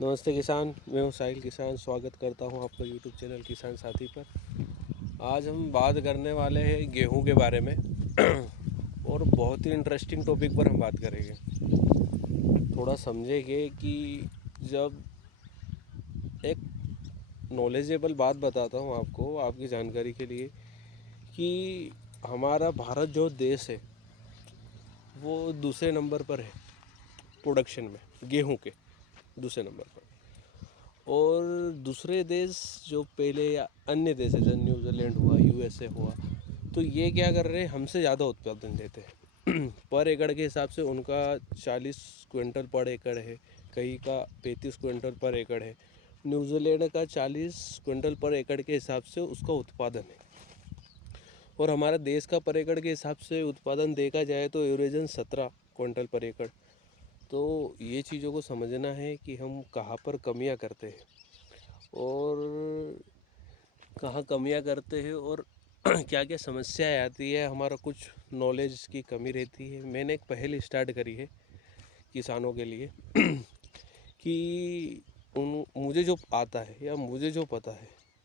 नमस्ते किसान, मैं हूँ साहिल किसान। स्वागत करता हूँ आपका यूट्यूब चैनल किसान साथी पर। आज हम बात करने वाले हैं गेहूं के बारे में और बहुत ही इंटरेस्टिंग टॉपिक पर हम बात करेंगे। थोड़ा समझेंगे कि जब एक नॉलेजेबल बात बताता हूँ आपको, आपकी जानकारी के लिए, कि हमारा भारत जो देश है वो दूसरे नंबर पर है प्रोडक्शन में, गेहूं के दूसरे नंबर पर। और दूसरे देश जो पहले या अन्य देश है, जैसे न्यूजीलैंड हुआ, यूएसए हुआ, तो ये क्या कर रहे हैं, हमसे ज़्यादा उत्पादन देते हैं पर एकड़ के हिसाब से उनका 40 क्विंटल पर एकड़ है, कहीं का 35 क्विंटल पर एकड़ है। न्यूजीलैंड का 40 क्विंटल पर एकड़ के हिसाब से उसका उत्पादन है, और हमारा देश का पर एकड़ के हिसाब से उत्पादन देखा जाए तो एवरेजन 17 क्विंटल पर एकड़। तो ये चीज़ों को समझना है कि हम कहाँ पर कमियां करते हैं और कहाँ कमियां करते हैं और क्या क्या समस्याएं आती है, हमारा कुछ नॉलेज की कमी रहती है। मैंने एक पहल स्टार्ट करी है किसानों के लिए कि मुझे जो आता है या मुझे जो पता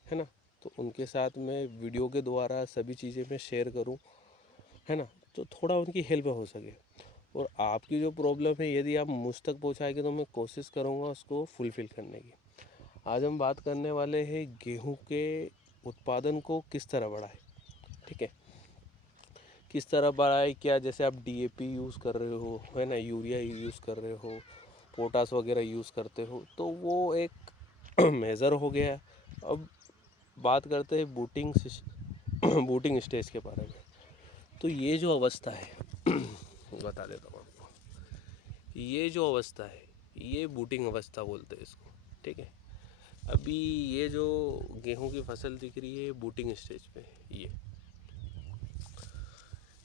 है ना, तो उनके साथ मैं वीडियो के द्वारा सभी चीज़ें मैं शेयर करूं, है ना, तो थोड़ा उनकी हेल्प हो सके। और आपकी जो प्रॉब्लम है यदि आप मुझ तक पहुँचाएंगे तो मैं कोशिश करूँगा उसको फुलफ़िल करने की। आज हम बात करने वाले हैं गेहूं के उत्पादन को किस तरह बढ़ाए। ठीक है, किस तरह बढ़ाए, क्या जैसे आप डीएपी यूज़ कर रहे हो, है ना, यूरिया यूज़ कर रहे हो, पोटास वगैरह यूज़ करते हो, तो वो एक मेज़र हो गया। अब बात करते हैं बूटिंग स्टेज के बारे में। तो ये जो अवस्था है बता देता हूँ आपको, ये जो अवस्था है ये बूटिंग अवस्था बोलते हैं इसको। ठीक है, अभी ये जो गेहूं की फसल दिख रही है बूटिंग स्टेज पे है,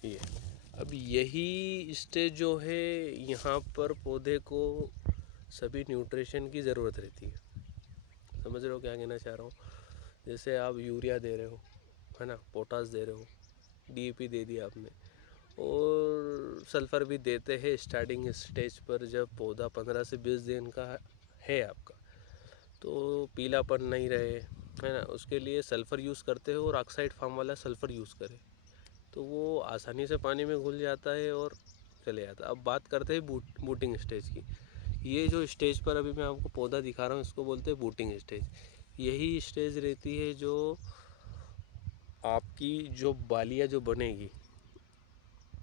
ये अब यही स्टेज जो है, यहाँ पर पौधे को सभी न्यूट्रिशन की ज़रूरत रहती है। समझ रहे हो क्या कहना चाह रहा हूँ? जैसे आप यूरिया दे रहे हो, है ना, पोटास दे रहे हो, डीएपी दे दिया आपने, और सल्फ़र भी देते हैं स्टार्टिंग स्टेज पर। जब पौधा 15 से 20 दिन का है आपका, तो पीलापन नहीं रहे, है ना, उसके लिए सल्फ़र यूज़ करते हो, और ऑक्साइड फार्म वाला सल्फ़र यूज़ करें तो वो आसानी से पानी में घुल जाता है और चले जाता है। अब बात करते हैं बूटिंग स्टेज की। ये जो स्टेज पर अभी मैं आपको पौधा दिखा रहा हूँ इसको बोलते हैं बूटिंग स्टेज। यही स्टेज रहती है जो आपकी जो बालियाँ जो बनेगी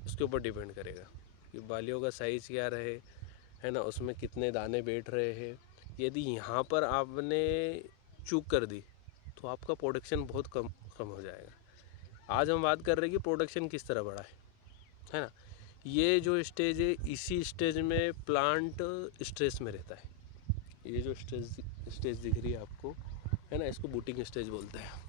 उसके ऊपर डिपेंड करेगा कि बालियों का साइज़ क्या रहे, है ना, उसमें कितने दाने बैठ रहे हैं। यदि यहाँ पर आपने चूक कर दी तो आपका प्रोडक्शन बहुत कम हो जाएगा। आज हम बात कर रहे हैं कि प्रोडक्शन किस तरह बढ़ा है ना। ये जो स्टेज है, इसी स्टेज में प्लांट स्ट्रेस में रहता है। ये जो स्टेज दिख रही है आपको, है ना, इसको बूटिंग स्टेज बोलते हैं।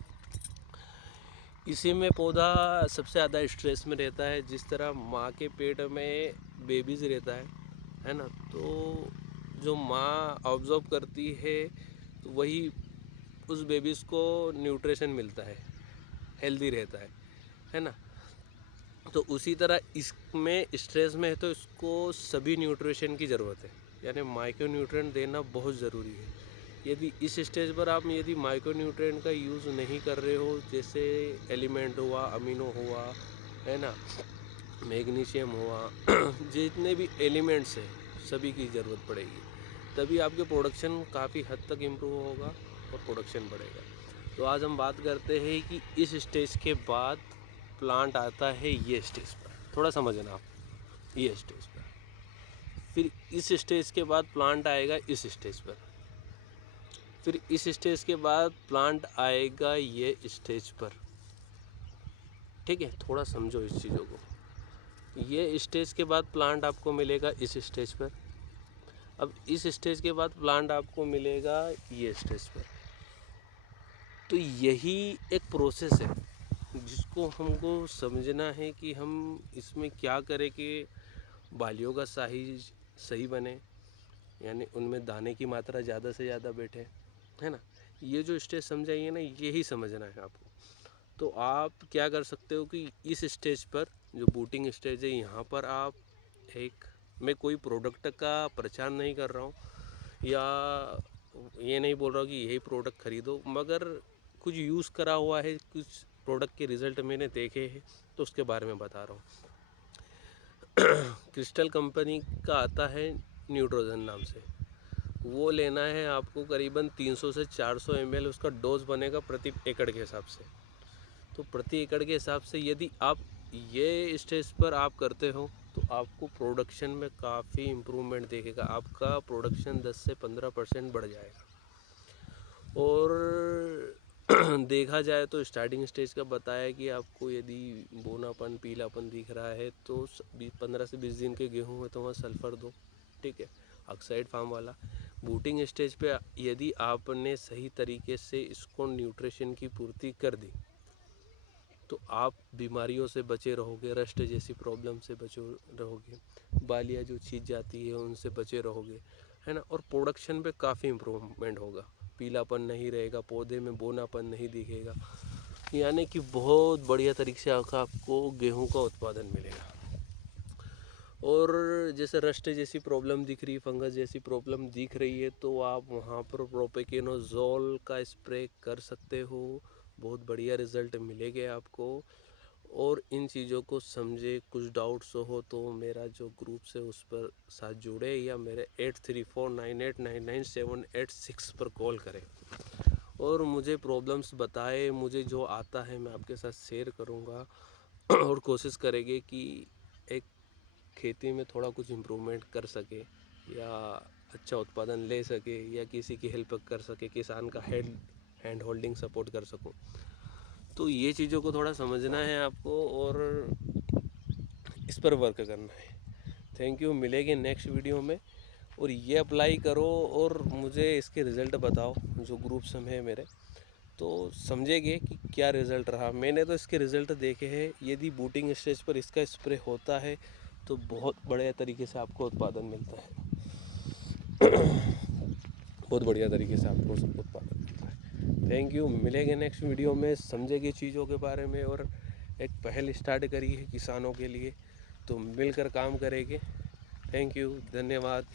इसी में पौधा सबसे ज़्यादा स्ट्रेस में रहता है। जिस तरह माँ के पेट में बेबीज़ रहता है ना, तो जो माँ ऑब्जर्व करती है तो वही उस बेबीज़ को न्यूट्रिशन मिलता है, हेल्दी रहता है ना। तो उसी तरह इसमें स्ट्रेस में है तो इसको सभी न्यूट्रिशन की ज़रूरत है, यानी माइक्रो न्यूट्रिएंट देना बहुत ज़रूरी है। यदि इस स्टेज पर आप यदि माइक्रो न्यूट्रिएंट का यूज़ नहीं कर रहे हो, जैसे एलिमेंट हुआ, अमीनो हुआ, है ना, मैग्नीशियम हुआ जितने भी एलिमेंट्स हैं सभी की ज़रूरत पड़ेगी, तभी आपके प्रोडक्शन काफ़ी हद तक इम्प्रूव होगा और प्रोडक्शन बढ़ेगा। तो आज हम बात करते हैं कि इस स्टेज के बाद प्लांट आता है ये स्टेज पर। थोड़ा समझना आप, ये स्टेज पर, फिर इस स्टेज के बाद प्लांट आएगा इस स्टेज पर, फिर इस स्टेज के बाद प्लांट आएगा ये स्टेज पर। ठीक है, थोड़ा समझो इस चीज़ों को। ये स्टेज के बाद प्लांट आपको मिलेगा इस स्टेज पर। अब इस स्टेज के बाद प्लांट आपको मिलेगा ये स्टेज पर। तो यही एक प्रोसेस है जिसको हमको समझना है कि हम इसमें क्या करें कि बालियों का साइज सही बने, यानी उनमें दाने की मात्रा ज़्यादा से ज़्यादा बैठे, है ना। ये जो स्टेज समझाइए ना, यही समझना है आपको। तो आप क्या कर सकते हो कि इस स्टेज पर जो बूटिंग स्टेज है, यहाँ पर आप एक, मैं कोई प्रोडक्ट का प्रचार नहीं कर रहा हूँ या ये नहीं बोल रहा हूँ कि यही प्रोडक्ट खरीदो, मगर कुछ यूज़ करा हुआ है, कुछ प्रोडक्ट के रिज़ल्ट मैंने देखे हैं तो उसके बारे में बता रहा हूँ। क्रिस्टल कंपनी का आता है न्यूट्रोजन नाम से, वो लेना है आपको करीबन 300 से 400 ml उसका डोज बनेगा प्रति एकड़ के हिसाब से। तो प्रति एकड़ के हिसाब से यदि आप ये स्टेज पर आप करते हो तो आपको प्रोडक्शन में काफ़ी इम्प्रूवमेंट देखेगा, आपका प्रोडक्शन 10 से 15% बढ़ जाएगा। और देखा जाए तो स्टार्टिंग स्टेज का बताया कि आपको यदि बोनापन पीलापन दिख रहा है तो 15 से 20 दिन के गेहूं में तो वहाँ सल्फ़र दो, ठीक है, ऑक्साइड फार्म वाला। बूटिंग स्टेज पे यदि आपने सही तरीके से इसको न्यूट्रिशन की पूर्ति कर दी तो आप बीमारियों से बचे रहोगे, रस्ट जैसी प्रॉब्लम से बचे रहोगे, बालियाँ जो छींच जाती है उनसे बचे रहोगे, है ना। और प्रोडक्शन पे काफ़ी इम्प्रूवमेंट होगा, पीलापन नहीं रहेगा, पौधे में बोनापन नहीं दिखेगा, यानी कि बहुत बढ़िया तरीके से आपको गेहूं का उत्पादन मिलेगा। और जैसे रस्ट जैसी प्रॉब्लम दिख रही, फंगस जैसी प्रॉब्लम दिख रही है तो आप वहाँ पर प्रोपेकेनोजोल का स्प्रे कर सकते हो, बहुत बढ़िया रिज़ल्ट मिलेंगे आपको। और इन चीज़ों को समझे, कुछ डाउट्स हो तो मेरा जो ग्रुप्स है उस पर साथ जुड़े या मेरे 8349899786 पर कॉल करें और मुझे प्रॉब्लम्स बताए, मुझे जो आता है मैं आपके साथ शेयर करूँगा और कोशिश करेंगे कि एक खेती में थोड़ा कुछ इम्प्रूवमेंट कर सके या अच्छा उत्पादन ले सके या किसी की हेल्प कर सके, किसान का हैंड होल्डिंग सपोर्ट कर सकूं। तो ये चीज़ों को थोड़ा समझना है आपको और इस पर वर्क करना है। थैंक यू, मिलेंगे नेक्स्ट वीडियो में। और ये अप्लाई करो और मुझे इसके रिज़ल्ट बताओ, जो ग्रुप्स में है मेरे, तो समझेंगे कि क्या रिज़ल्ट रहा। मैंने तो इसके रिज़ल्ट देखे हैं, यदि बूटिंग स्टेज पर इसका स्प्रे होता है तो बहुत बढ़िया तरीके से आपको उत्पादन मिलता है। बहुत बढ़िया तरीके से आपको उत्पादन मिलता है। थैंक यू, मिलेंगे नेक्स्ट वीडियो में, समझेंगे चीज़ों के बारे में और एक पहल स्टार्ट करी है किसानों के लिए, तो मिलकर काम करेंगे। थैंक यू, धन्यवाद।